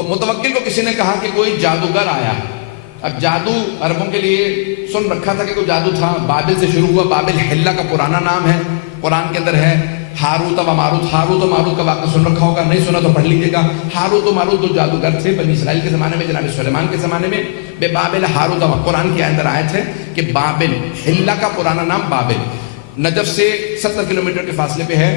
تو متوکل کو کسی نے کہا کہ کوئی جادوگر آیا. اب جادو عربوں کے لیے سن رکھا تھا کہ کوئی جادو تھا. بابل سے شروع ہوا. بابل حلہ کا پرانا نام ہے, قرآن کے اندر ہے. ہاروت و ماروت, ہاروت و ماروت کا واقعہ سن رکھا ہوگا, نہیں سنا تو پڑھ لیجیے گا. ہاروت و ماروت دو جادوگر تھے بنی اسرائیل کے زمانے میں, جناب سلیمان کے زمانے میں. بے بابل ہاروت و, قرآن کے اندر آئے تھے کہ بابل, حلہ کا پرانا نام بابل, نجف سے 70 کلومیٹر کے فاصلے پہ ہے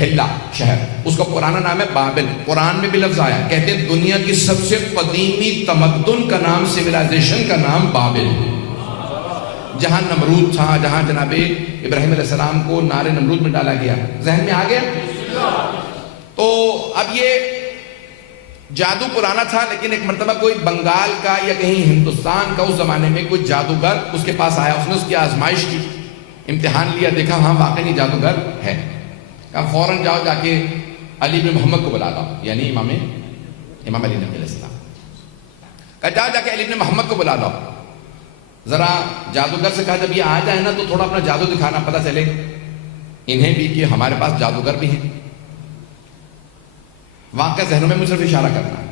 حلہ شہر, اس کا پرانا نام ہے بابل. قرآن میں بھی لفظ آیا, کہتے ہیں دنیا کی سب سے قدیمی تمدن کا نام, سویلائزیشن کا نام بابل. جہاں نمرود تھا, جہاں جناب ابراہیم علیہ السلام کو نار نمرود میں ڈالا گیا. ذہن میں آ گیا؟ تو اب یہ جادو پرانا تھا, لیکن ایک مرتبہ کوئی بنگال کا یا کہیں ہندوستان کا اس زمانے میں کوئی جادوگر اس کے پاس آیا. اس نے اس کی آزمائش کی, امتحان لیا, دیکھا ہاں واقعی جادوگر ہے. کہا فوراً جاؤ جا کے علی بن محمد کو بلا لاؤ, یعنی امام علی نبی علیہ السلام. کہا جاؤ جا کے علی بن محمد کو بلا لاؤ. ذرا جادوگر سے کہا جب یہ آ جائے نا تو تھوڑا اپنا جادو دکھانا, پتہ چلے انہیں بھی کہ ہمارے پاس جادوگر بھی ہیں. واقعہ ذہنوں میں مجھ صرف اشارہ کرنا.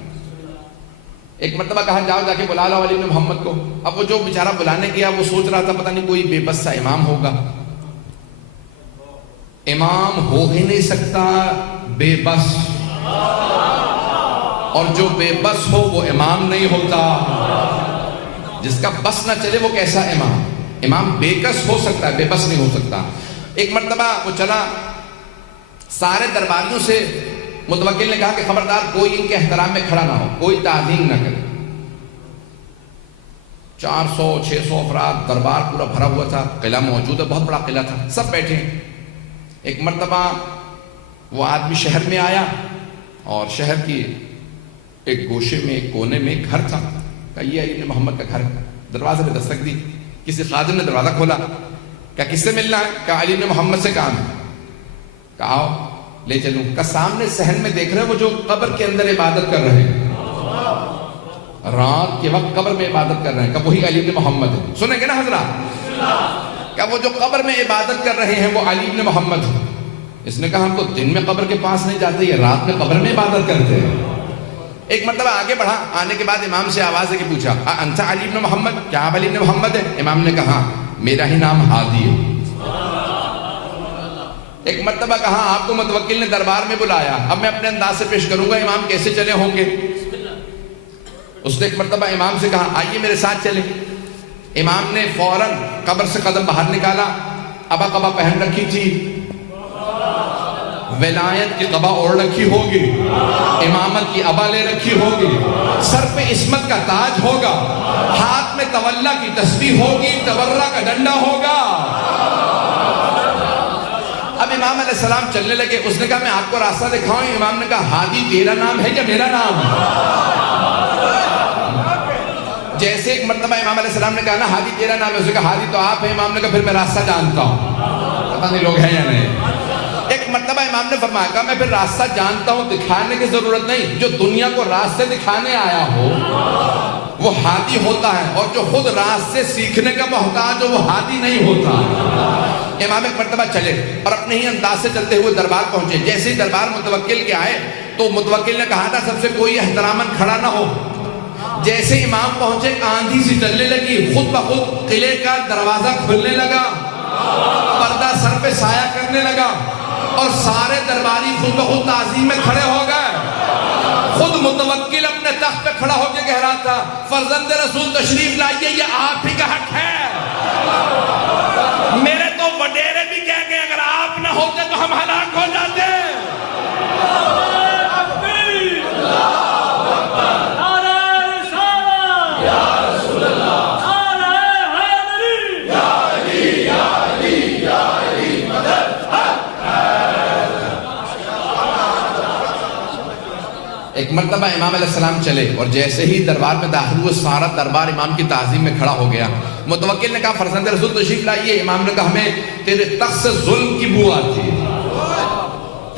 ایک مرتبہ کہا جاؤ جا کے بلا لاؤ علی بن محمد کو. اب وہ جو بیچارہ بلانے گیا وہ سوچ رہا تھا پتہ نہیں کوئی بے بس سا امام ہوگا. امام ہو ہی نہیں سکتا بے بس, اور جو بے بس ہو وہ امام نہیں ہوتا. جس کا بس نہ چلے وہ کیسا امام؟ امام بے کس ہو سکتا ہے, بے بس نہیں ہو سکتا. ایک مرتبہ وہ چلا, سارے درباریوں سے متوکل نے کہا کہ خبردار کوئی ان کے احترام میں کھڑا نہ ہو, کوئی تعظیم نہ کرے. 400-600 افراد, دربار پورا بھرا ہوا تھا, قلعہ موجود ہے, بہت بڑا قلعہ تھا, سب بیٹھے. ایک مرتبہ وہ آدمی شہر میں آیا اور شہر کی ایک گوشے میں, ایک کونے میں گھر تھا. کہا یہ علی بن محمد کا گھر. دروازے پہ دستک دی, کسی خادم نے دروازہ کھولا. کہا کس سے ملنا ہے؟ کہا علی بن محمد سے کام ہے. کہا آؤ لے چلوں. کہا سامنے صحن میں دیکھ رہے وہ جو قبر کے اندر عبادت کر رہے ہیں, رات کے وقت قبر میں عبادت کر رہے ہیں, کہا وہی علی بن محمد ہے. سنیں گے نا حضرات؟ کہا وہ جو قبر میں عبادت کر رہے ہیں وہ علی بن محمد ہے. اس نے کہا ہم تو دن میں قبر کے پاس نہیں جاتے, یہ رات میں قبر میں عبادت کرتے ہیں. ایک مرتبہ آگے بڑھا, آنے کے بعد امام سے آواز ہے کہ پوچھا انت علی بن محمد, کیا آپ علی بن محمد ہے؟ امام نے کہا میرا ہی نام ہادی ہے. ایک مرتبہ کہا آپ کو متوکل نے دربار میں بلایا, اب میں اپنے انداز سے پیش کروں گا, امام کیسے چلے ہوں گے. اس نے ایک مرتبہ امام سے کہا آئیے میرے ساتھ چلے. امام نے فوراً قبر سے قدم باہر نکالا, ابا قبا پہن رکھی تھی, ولایت کی قبا اوڑھ رکھی ہوگی, امامت کی ابا لے رکھی ہوگی, سر پہ عصمت کا تاج ہوگا, ہاتھ میں تولا کی تسبیح ہوگی, تبرہ کا ڈنڈا ہوگا. اب امام علیہ السلام چلنے لگے. اس نے کہا میں آپ کو راستہ دکھاؤں. امام نے کہا ہادی تیرا نام ہے یا میرا نام؟ جیسے ایک مرتبہ امام علیہ السلام نے کہا نا ہادی تیرا نام ہے, اس نے کہا ہادی تو آپ ہیں. امام نے کہا پھر میں راستہ جانتا ہوں. پتہ نہیں لوگ ہیں یا نہیں. ایک مرتبہ امام نے فرمایا کہا میں پھر راستہ جانتا ہوں, دکھانے کی ضرورت نہیں. جو دنیا کو راستے دکھانے آیا ہو وہ ہادی ہوتا ہے, اور جو خود راستے سیکھنے کا محتاج ہو وہ ہادی نہیں ہوتا. امام ایک مرتبہ چلے اور اپنے ہی انداز سے چلتے ہوئے دربار پہنچے. جیسے ہی دربار متوکل کے آئے تو متوکل نے کہا تھا سب سے کوئی احتراماً کھڑا نہ ہو. جیسے امام پہنچے آندھی سی چلنے لگی, خود بخود قلعے کا دروازہ کھلنے لگا, پردہ سر پہ سایہ کرنے لگا, اور سارے درباری خود بخود تعظیم میں کھڑے ہو گئے. خود متوکل اپنے تخت پہ کھڑا ہو کے کہہ رہا تھا فرزند رسول تشریف لائیے, یہ آپ ہی کا حق ہے. میرے تو وڈیرے بھی کہہ گئے اگر آپ نہ ہوتے تو ہم ہلاک ہو جاتے. ایک مرتبہ امام علیہ السلام چلے اور جیسے ہی دربار میں داخل ہوئے سارا دربار امام کی تعظیم میں کھڑا ہو گیا. متوکل نے کہا فرزند رسول تشریف لائیے. امام نے کہا ہمیں تیرے تخت سے ظلم کی بو آتی ہے,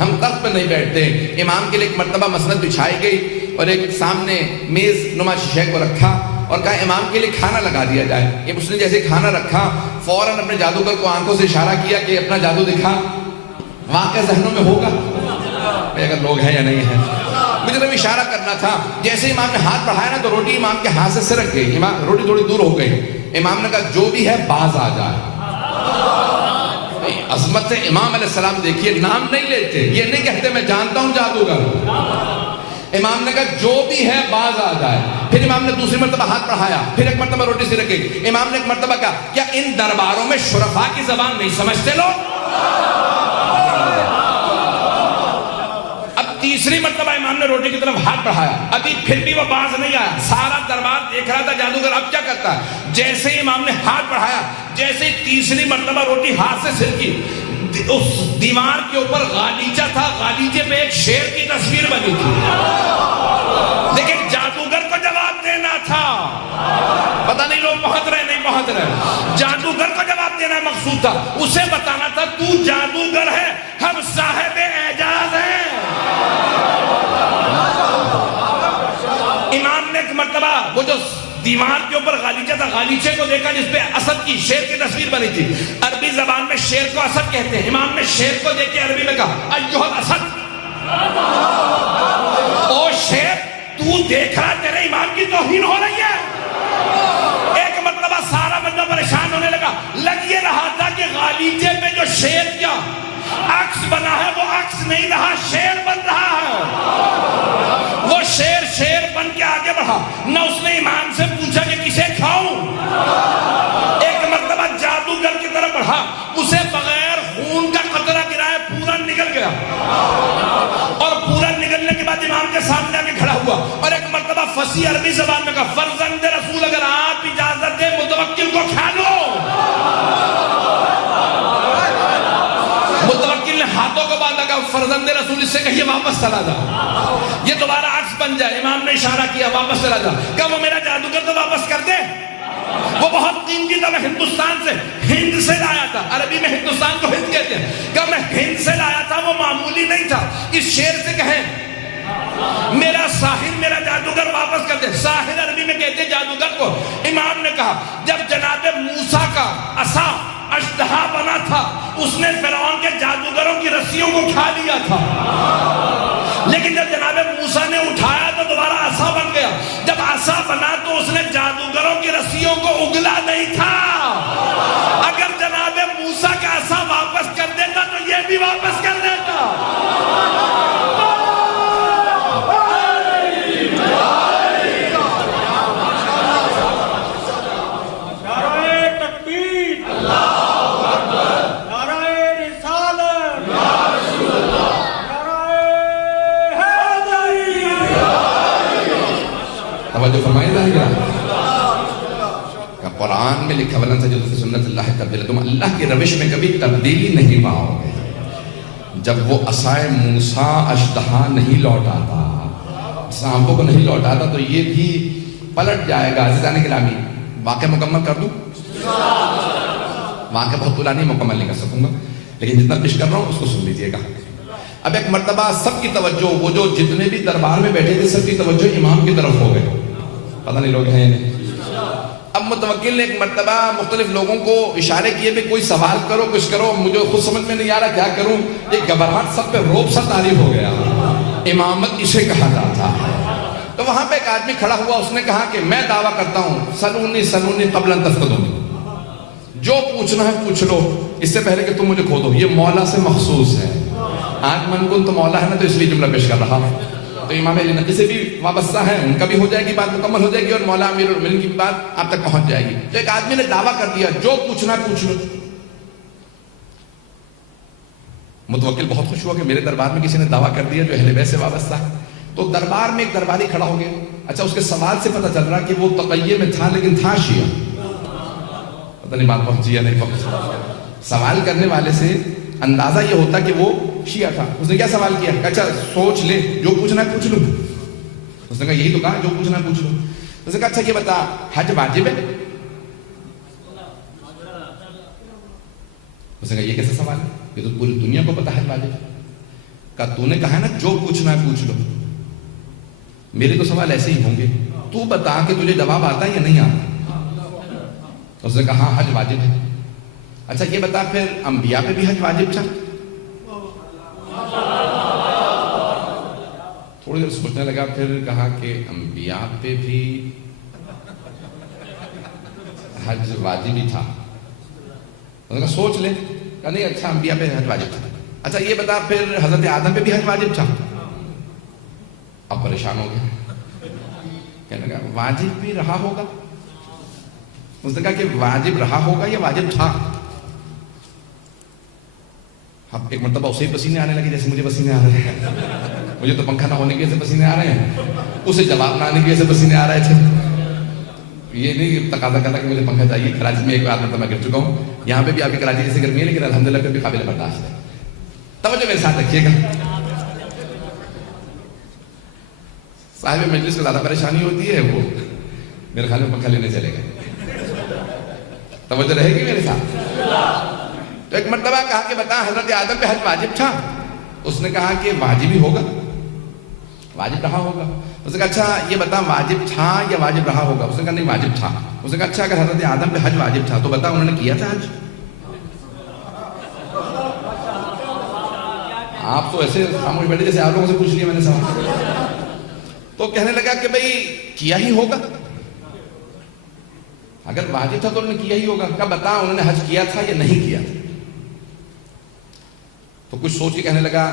ہم تخت پہ نہیں بیٹھتے. امام کے لیے ایک مرتبہ مسند بچھائی گئی اور ایک سامنے میز نما شیشے کو رکھا اور کہا امام کے لیے کھانا لگا دیا جائے. اس نے جیسے کھانا رکھا فوراً اپنے جادوگر کو آنکھوں سے اشارہ کیا کہ اپنا جادو دکھا. واقعہ ذہنوں میں ہوگا اگر لوگ ہیں یا نہیں ہیں. مجھے تو اشارہ کرنا تھا. جیسے امام نے ہاتھ بڑھایا نا تو روٹی امام کے ہاتھ سے سرک گئی. امام روٹی تھوڑی دور ہو گئی. امام نے کہا جو بھی ہے باز آ جائے. عظمت امام علیہ السلام دیکھیے, نام نہیں لیتے, یہ نہیں کہتے میں جانتا ہوں جادوگر. امام نے کہا جو بھی ہے باز آ جائے. پھر امام نے دوسری مرتبہ ہاتھ بڑھایا, پھر ایک مرتبہ روٹی سی رکھ گئی. امام نے ایک مرتبہ کہا کیا ان درباروں میں شرفاء کی زبان نہیں سمجھتے لوگ؟ اب تیسری مرتبہ امام نے روٹی کی طرف ہاتھ بڑھایا, ابھی پھر بھی وہ باز نہیں آیا. سارا دربار دیکھ رہا تھا جادوگر اب کیا کرتا ہے. جیسے ہی امام نے ہاتھ بڑھایا, جیسے ہی تیسری مرتبہ روٹی ہاتھ سے سرکی, اس دیوار کے اوپر غالیچہ تھا, غالیچے پہ ایک شیر کی تصویر بنی تھی. لیکن جادوگر کو جواب دینا تھا. پتہ نہیں لوگ پہنچ رہے نہیں پہنچ رہے. جادوگر کو جواب دینا مقصود تھا. اسے بتانا تھا تو جادوگر ہے, ہم صاحب اعجاز ہیں. امام نے ایک مرتبہ وہ جو دیوار کے اوپر غالیچہ تھا, غالیچے کو دیکھا جس پہ اسد کی, شیر کی تصویر بنی تھی. عربی زبان میں شیر کو اسد کہتے ہیں. امام نے شیر کو دیکھ کے عربی میں کہا ایھا الاسد, او شیر تو دیکھ رہا تیرے ایمان کی توہین ہو رہی ہے. ایک مرتبہ سارا بندہ پریشان ہونے لگا. لگ یہ رہا تھا کہ غالیچے پہ جو شیر کیا عکس بنا ہے وہ عکس نہیں رہا, شیر بن رہا ہے. وہ شیر بن کے آگے بڑھا. نہ اس نے امام سے پوچھا کہ کسے کھاؤں. ایک مرتبہ جادوگر کی طرف بڑھا, اسے بغیر خون کا قطرہ گرائے پورا نکل گیا, اور پورا نکلنے کے بعد امام کے سامنے آگے کھڑا ہوا اور ایک مرتبہ فصیح عربی زبان میں کہا فرزند رسول اگر آپ اجازت دیں متوکل کو کھا لو. متوکل نے ہاتھوں کو باندھا, کہا فرزند رسول اس سے کہیے واپس چلا جا, یہ دوبارہ عکس بن جائے. امام نے اشارہ کیا واپس چلا جا. کہا وہ میرا جادوگر تو واپس کر دے, وہ بہت قیمتی تھا, میں ہندوستان سے ہند سے لایا تھا. عربی میں ہندوستان کو ہند کہتے ہیں. کہا میں ہند سے لایا تھا, وہ معمولی نہیں تھا. اس شیر سے کہیں میرا ساحر میرا جادوگر واپس کر دے. ساحر عربی میں کہتے ہیں جادوگر کو. امام نے کہا جب جناب موسیٰ کا عصا اژدہا بنا تھا, اس نے فرعون کے جادوگروں کی رسیوں کو کھا لیا تھا. لیکن جب جناب موسیٰ نے اٹھایا تو دوبارہ عصا بن گیا. جب عصا بنا تو اس نے جادوگروں کی رسیوں کو اگلا نہیں تھا. اگر جناب موسیٰ کا عصا واپس کر دیتا تو یہ بھی واپس کر دیتا. جو فرمائے گا کہ قرآن میں لکھا ولن تجد فی سنت اللہ تبدیلا, تم اللہ کی روش میں کبھی تبدیلی نہیں پاؤ گے. جب وہ عصائے موسیٰ اژدہا نہیں لوٹاتا, سانپوں کو نہیں لوٹاتا, تو یہ بھی پلٹ جائے گا. عزیزان گرامی واقعہ مکمل کر دوں, واقعہ بہت طولانی مکمل نہیں کر سکوں گا, لیکن جتنا پیش کر رہا ہوں اس کو سن لیجئے گا. اب ایک مرتبہ سب کی توجہ, وہ جو جتنے بھی دربار میں بیٹھے تھے سب کی توجہ امام کی طرف ہو گئے. پتہ نہیں لوگ ہیں یا نہیں. اب متوکل نے ایک مرتبہ مختلف لوگوں کو اشارے کیے بھی کوئی سوال کرو, کچھ کرو, مجھے خود سمجھ میں نہیں آ رہا کیا کروں. ایک گھبراہٹ سب پہ روب سا طاری ہو گیا. امامت اسے کہا جاتا ہے. تو وہاں پہ ایک آدمی کھڑا ہوا, اس نے کہا کہ میں دعویٰ کرتا ہوں سلونی قبل ان تفقدونی, جو پوچھنا ہے پوچھ لو اس سے پہلے کہ تم مجھے کھو دو. یہ مولا سے مخصوص ہے. آج من کن تو مولا ہے نا, تو اس لیے جملہ پیش کر رہا ہوں. تو امام علی نقی سے بھی وابستہ ہے, ان کا بھی ہو جائے گی بات, مکمل ہو جائے گی, اور مولا امیر المومنین کی بات آپ تک پہنچ جائے گی. تو ایک آدمی نے دعویٰ کر دیا جو پوچھنا پوچھ لو. متوکل بہت خوش ہوا کہ میرے دربار میں کسی نے دعویٰ کر دیا جو اہل بیت سے وابستہ ہے. تو دربار میں ایک درباری کھڑا ہو گیا. اچھا, اس کے سوال سے پتہ چل رہا کہ وہ تقیہ میں تھا لیکن تھا شیعہ. پتہ نہیں بات پہنچی یا نہیں پہنچی. سوال کرنے والے سے اندازہ یہ ہوتا کہ وہ شیعہ تھا. اس نے کیا سوال کیا, اچھا سوچ لے, جو پوچھنا ہے پوچھ لو. اس نے کہا یہی تو کہا جو پوچھنا ہے پوچھ لو. اس نے کہا اچھا یہ بتا حج واجب ہے. اس نے کہا یہ کیسا سوال ہے, یہ تو پوری دنیا کو پتا حج واجب ہے. کہا تو نے کہا ہے نا جو پوچھنا ہے پوچھ لو, میرے تو سوال ایسے ہی ہوں گے, تو بتا کہ تجھے جواب آتا ہے یا نہیں آتا. اس نے کہا ہاں حج واجب ہے. اچھا یہ بتا پھر انبیاء پہ بھی حج واجب تھا. تھوڑی دیر سوچنے لگا، پھر کہا کہ انبیاء پہ بھی حج واجب ہی تھا. انہوں نے کہا سوچ لے. کہا نہیں اچھا انبیاء پہ حج واجب تھا. اچھا یہ بتا پھر حضرت آدم پہ بھی حج واجب تھا؟ اب پریشان ہو گیا. کہنے لگا واجب بھی رہا ہوگا. اس نے کہا کہ واجب رہا ہوگا یا واجب تھا؟ اب ایک مرتبہ اسے پسینے آنے لگے جیسے مجھے پسینے آ رہے ہیں. مجھے تو پنکھا نہ ہونے کی وجہ سے پسینے آ رہے ہیں، اسے جواب نہ آنے کی وجہ سے پسینے آ رہے تھے. یہ نہیں تقاضا کرتا کہ مجھے پنکھا چاہیے. کراچی میں ایک بار مرتبہ گر چکا ہوں. یہاں پہ بھی آپ کی کراچی جیسے گرمی ہے لیکن الحمدللہ پھر بھی قابل برداشت ہے. توجہ میرے ساتھ رکھیے گا. صاحب مجلس کو زیادہ پریشانی ہوتی ہے، وہ میرے خیال میں پنکھا لینے چلے گئے. توجہ رہے گی میرے ساتھ. تو ایک مرتبہ کہا کہ بتا حضرت آدم پہ حج واجب تھا؟ اس نے کہا کہ واجب ہی ہوگا، واجب رہا ہوگا. اس نے کہا اچھا یہ بتا واجب تھا یا واجب رہا ہوگا؟ اس نے کہا نہیں واجب تھا. اس نے کہا اچھا اگر حضرت آدم پہ حج واجب تھا تو بتا انہوں نے کیا تھا حج؟ آپ تو ایسے خاموش بیٹھے جیسے آپ لوگوں سے پوچھ لیا میں نے سوال. تو کہنے لگا کہ بھئی کیا ہی ہوگا. اگر واجب تھا تو انہوں نے کیا ہی ہوگا. کہا بتا انہوں نے حج کیا تھا یا نہیں کیا تھا؟ تو کچھ سوچ کے کہنے لگا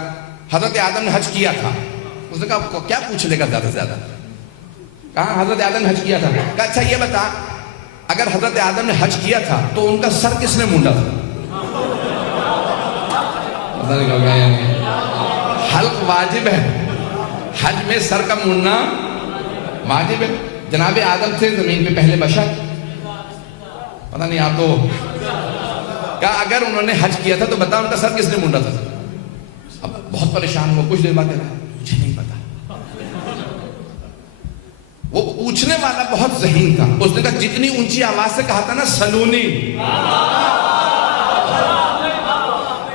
حضرت آدم نے حج کیا تھا. اس نے کہا کیا پوچھ لے گا زیادہ سے زیادہ. کہا حضرت آدم نے حج کیا تھا. کہا اچھا یہ بتا اگر حضرت آدم نے حج کیا تھا تو ان کا سر کس نے مونڈا تھا؟ پتہ نہیں کہا یعنی حلق واجب ہے، حج میں سر کا مونڈنا واجب ہے. جناب آدم تھے زمین پہ پہلے بشر. پتہ نہیں آپ تو. کہا اگر انہوں نے حج کیا تھا تو بتا ان کا سر کس نے مونڈا تھا؟ اب بہت پریشان ہوا. کچھ دیر بعد کہہ رہا مجھے نہیں پتا. وہ پوچھنے والا بہت ذہین تھا. اس نے کہا جتنی اونچی آواز سے کہا تھا نا سلونی،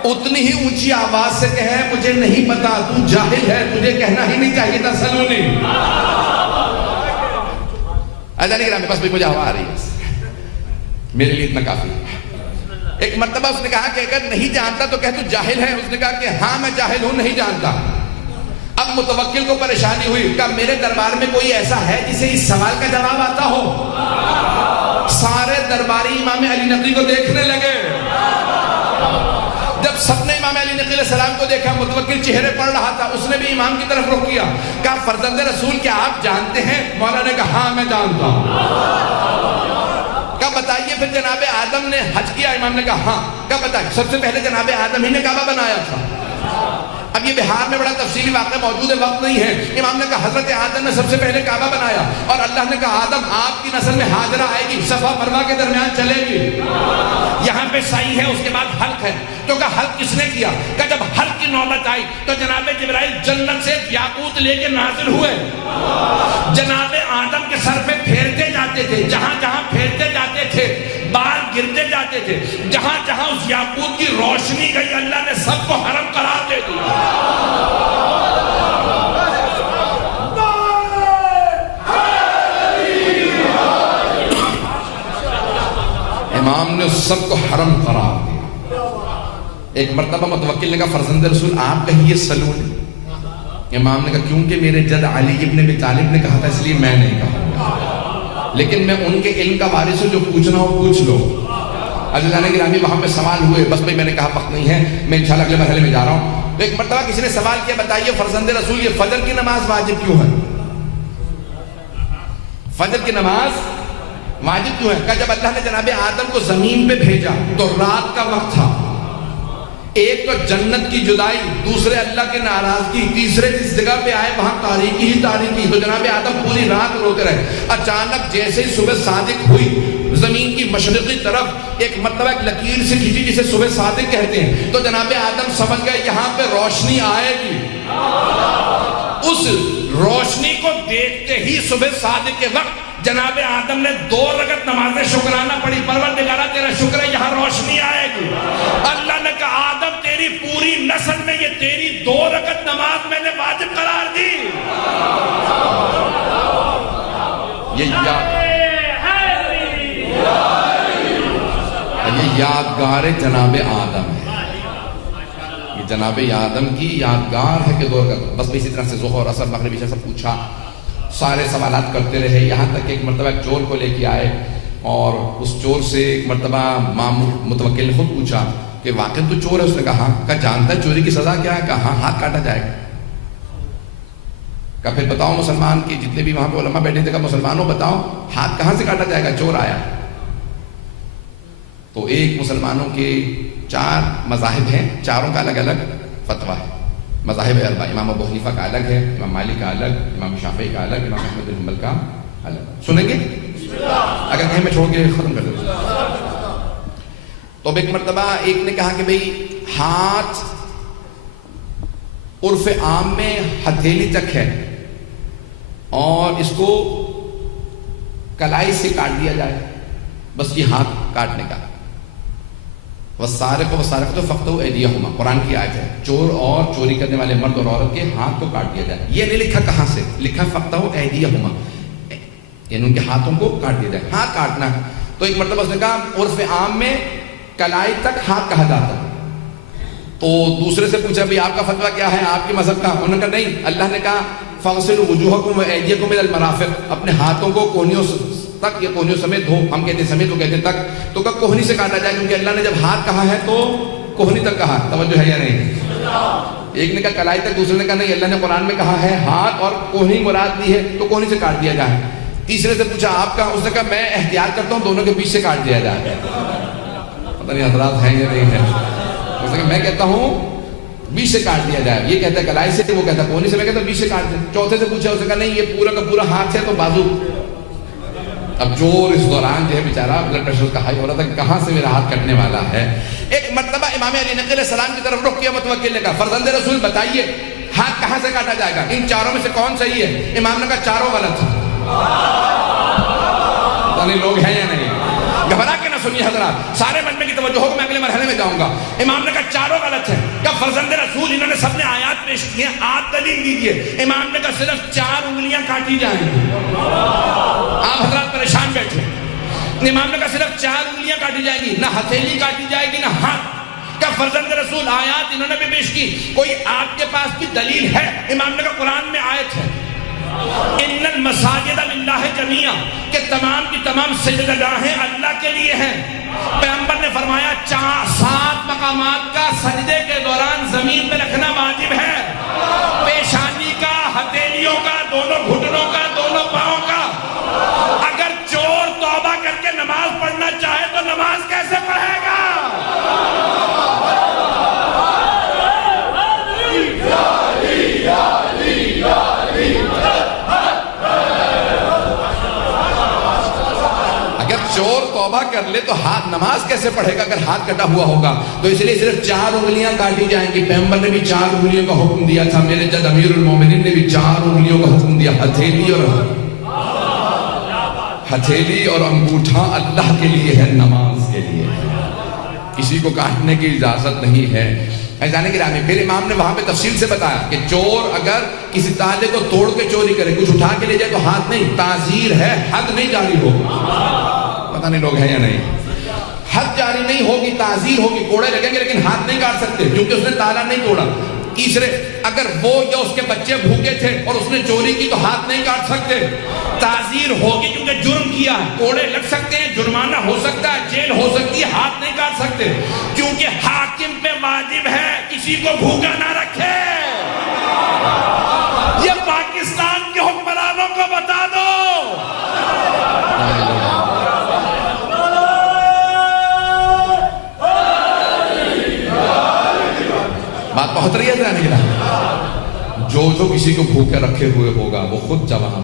اتنی ہی اونچی آواز سے کہے مجھے نہیں پتا، تو جاہل ہے، تجھے کہنا ہی نہیں چاہیے تھا سلونی. اذان گرامی بس مجھے ہوا آ رہی ہے، میرے لیے اتنا کافی. ایک مرتبہ اس نے کہا کہ اگر نہیں جانتا تو کہہ تو جاہل ہے. اس نے کہا کہ ہاں میں جاہل ہوں، نہیں جانتا. اب متوکل کو پریشانی ہوئی. کہا میرے دربار میں کوئی ایسا ہے جسے اس سوال کا جواب آتا ہو؟ سارے درباری امام علی نقی کو دیکھنے لگے. جب سب نے امام علی نقی علیہ السلام کو دیکھا، متوکل چہرے پڑ رہا تھا، اس نے بھی امام کی طرف رخ کیا. کہا فرزند رسول کیا آپ جانتے ہیں؟ مولا نے کہا ہاں میں جانتا ہوں. کہا بتائیے پھر جناب آدم نے حج کیا؟ امام نے کہا ہاں. کہا بتائیے سب سے پہلے جناب آدم ہی نے کعبہ بنایا تھا. اب یہ بہار میں بڑا تفصیلی واقعہ موجود ہے، وقت نہیں ہے. امام نے کہا حضرت آدم نے سب سے پہلے کعبہ بنایا اور اللہ نے کہا آدم آپ کی نسل میں ہاجرہ آئے گی، صفا مروا کے درمیان چلے گی. یہاں پہ سعی ہے، اس کے بعد حلق ہے. تو کہا حلق کس نے کیا؟ کہا جب حلق کی نوبت آئی تو جناب جبرائیل جنت سے یاقوت لے کے نازل ہوئے. جناب آدم کے سر پہ پھیرتے جاتے تھے، جہاں جہاں پھیرتے جاتے تھے بال گرتے جاتے تھے. جہاں جہاں اس یاقوت کی روشنی گئی اللہ نے سب کو حرم قرار دے دیا. امام نے سب کو حرم قرار دیا. ایک مرتبہ متوکل نے کہا فرزند رسول آپ کہیے سلونی. امام نے کہا کیونکہ میرے جد علی ابن ابی طالب نے کہا تھا اس لیے میں نہیں کہا، لیکن میں ان کے علم کا وارث ہوں، جو پوچھنا ہو پوچھ لو. اللہ نے گرامی وہاں پہ سوال ہوئے، بس بھئی میں نے کہا وقت نہیں ہے، میں انشاءاللہ اگلے مرحلے میں جا رہا ہوں. تو ایک مرتبہ کسی نے سوال کیا بتائیے فرزند رسول یہ فجر کی نماز واجب کیوں ہے؟ فجر کی نماز واجب کیوں ہے؟ کہ جب اللہ نے جناب آدم کو زمین پہ بھیجا تو رات کا وقت تھا. ایک تو جنت کی جدائی، دوسرے اللہ کی ناراضگی، تیسرے جس جگہ پہ آئے وہاں تاریکی ہی تاریکی. تو جناب آدم پوری رات روتے رہے. اچانک جیسے ہی صبح صادق ہوئی، زمین کی مشرقی طرف ایک مرتبہ ایک لکیر سے کھینچی جسے صبح صادق کہتے ہیں. تو جناب آدم سمجھ گئے یہاں پہ روشنی آئے گی. اس روشنی کو دیکھتے ہی صبح صادق کے وقت جناب آدم نے 2 رکعت نماز شکرانہ پڑھی. پروردگارہ تیرا شکر ہے یہاں روشنی آئے گی. اللہ نے کہا آدم تیری پوری نسل میں یہ تیری 2 رکعت نماز میں نے واجب قرار دی. یہ یادگار جناب آدم ہے. یہ جناب آدم کی یادگار ہے کہ دور کا بس اسی طرح سے ظہر اثر مغرب عشاء سب پوچھا، سارے سوالات کرتے رہے، یہاں تک کہ ایک مرتبہ ایک چور کو لے کے آئے اور اس چور سے ایک مرتبہ متوکل نے خود پوچھا کہ واقعی تو چور ہے؟ اس نے کہا ہاں۔ کہا جانتا ہے چوری کی سزا کیا ہے؟ کہا ہاں، ہاتھ کاٹا جائے گا۔ کہا پھر بتاؤ مسلمان کی جتنے بھی وہاں پہ علماء بیٹھے تھے، کہا مسلمانوں بتاؤ ہاتھ کہاں سے کاٹا جائے گا؟ چور آیا تو ایک مسلمانوں کے 4 مذاہب ہیں، چاروں کا الگ الگ فتویٰ ہے، مذاہب اربع، امام ابو حنیفہ کا الگ ہے، امام مالک کا الگ، امام شافعی کا الگ، امام احمد بن حنبل کا الگ۔ سنیں گے؟ اگر کہیں میں چھوڑ کے ختم کر دوں تو ایک مرتبہ ایک نے کہا کہ بھئی ہاتھ عرف عام میں ہتھیلی تک ہے اور اس کو کلائی سے کاٹ دیا جائے، بس یہ ہاتھ کاٹنے کا۔ والسارق والسارقۃ فاقطعوا ایدیہما، قرآن کی آیت ہے، چور اور چوری کرنے والے مرد اور عورت کے ہاتھ کو کاٹ دیا جائے۔ یہ نہیں لکھا کہاں سے، لکھا فاقطعوا ایدیہما، یعنی ان کے ہاتھوں کو کاٹ دیا جائے، ہاتھ کاٹنا۔ تو ایک مرتبہ اس نے کہا عرف عام میں کلائی تک ہاتھ کہا جاتا ہے، تو دوسرے سے پوچھا بھی آپ کا فتویٰ کیا ہے، آپ کی مذہب کا؟ انہوں نے کہا نہیں، اللہ نے کہا فاغسلوا وجوہکم وایدیکم الی المرافق، اپنے ہاتھوں کو کونیوں تک یا کونیوں سمیت دھو، ہم کہتے ہیں سمیت، وہ کہتے ہیں تک، تو کب کوہنی سے کاٹا جائے، کیونکہ اللہ نے جب ہاتھ کہا ہے تو کوہنی تک کہا۔ توجہ ہے یا نہیں؟ ایک نے کہا کلائی تک، دوسرے نے کہا نہیں، اللہ نے قرآن میں کہا ہے ہاتھ اور کوہنی مراد دی ہے تو کوہنی سے کاٹ دیا جائے۔ تیسرے سے پوچھا آپ کا، اس نے کہا میں احتیاط کرتا ہوں دونوں کے بیچ سے کاٹ دیا جائے۔ پتہ نہیں حضرات ہیں یا نہیں ہے؟ اس نے کہا میں کہتا ہوں بیچ سے کاٹ دیا جائے، یہ کہتا ہے کلائی سے، وہ کہتا ہے کوہنی سے، میں کہتا ہوں بیچ سے کاٹ دیا۔ چوتھے سے پوچھا، اس نے کہا نہیں یہ پورا کا پورا ہاتھ ہے تو بازو۔ اب چور اس دوران جو ہے بیچارہ بلڈ پریشر کا ہائی ہو رہا تھا کہ کہاں سے میرا ہاتھ کٹنے والا ہے۔ ایک مرتبہ امام علی نقی علیہ السلام کی طرف رخ کیا متوکل نے کہا فرزند رسول بتائیے ہاتھ کہاں سے کاٹا جائے گا، ان چاروں میں سے کون صحیح ہے؟ امام نے کہا چاروں غلط ہیں۔ پتہ نہیں لوگ ہیں یا نہیں؟ گھبرا کے نہ سنیے حضرات، سارے مجمع کی توجہ ہو کہ میں اگلے مرحلے میں جاؤں گا۔ امام نے کہا چاروں غلط ہیں۔ کہا فرزند رسول انہوں نے سب نے آیات پیش کی ہیں، آپ دلیل دیجئے۔ امام نے کہا صرف 4 انگلیاں کاٹی جائیں گی۔ آپ حضرات پریشان بیٹھے۔ امام نے کہا صرف 4 انگلیاں کاٹی جائیں گی، نہ ہتھیلی کاٹی جائے گی نہ ہاتھ۔ کہا فرزند رسول آیات انہوں نے بھی پیش کی، کوئی آپ کے پاس بھی دلیل ہے؟ امام نے کہا قرآن میں آیت ہے ان المساجد للہ جمیعا، کہ تمام کی تمام سجدگاہیں اللہ کے لیے ہیں۔ پیغمبر نے فرمایا 7 مقامات کا سجدے کے دوران زمین پہ رکھنا واجب ہے، پیشانی کا، ہتھیلیوں کا، دونوں گھٹنوں کا، دونوں پاؤں کا۔ اگر چور توبہ کر کے نماز پڑھنا چاہے تو نماز کیسے پڑھے گا؟ چور توبہ کر لے تو ہاتھ نماز کیسے پڑھے گا اگر ہاتھ کٹا ہوا ہوگا؟ تو اس لیے صرف 4 انگلیاں کاٹی جائیں گی۔ پیغمبر نے بھی 4 انگلیوں کا حکم دیا تھا، میرے جد امیر المومنین نے بھی 4 انگلیوں کا حکم دیا، ہتھیلی اور انگوٹھا اللہ کے لیے ہے، نماز کے لیے ہے، کسی کو کاٹنے کی اجازت نہیں ہے۔ جانے کی راہ میں پھر امام نے وہاں پہ تفصیل سے بتایا کہ چور اگر کسی تالے کو توڑ کے چوری کرے، کچھ اٹھا کے لے جائے تو ہاتھ نہیں، تعزیر ہے، حد نہیں جاری ہوگا۔ پتہ نہیں لوگ ہیں یا نہیں؟ حد جاری نہیں ہوگی، تعزیر ہوگی، کوڑے لگیں گے لیکن ہاتھ نہیں کاٹ سکتے کیونکہ اس نے تالا نہیں توڑا۔ تیسرے، اگر وہ یا اس کے بچے بھوکے تھے اور اس نے چوری کی تو ہاتھ نہیں کاٹ سکتے، تعزیر ہوگی کیونکہ جرم کیا ہے، کوڑے لگ سکتے ہیں، جرمانہ ہو سکتا ہے، جیل ہو سکتی ہے، ہاتھ نہیں کاٹ سکتے کیونکہ حاکم پہ واجب ہے کسی کو بھوکا نہ رکھے۔ یہ پاکستان کے حکمرانوں کو بتا دو۔ بات بہت رہی ہے، جو کسی کو بھوکے رکھے ہوئے ہوگا وہ خود جواب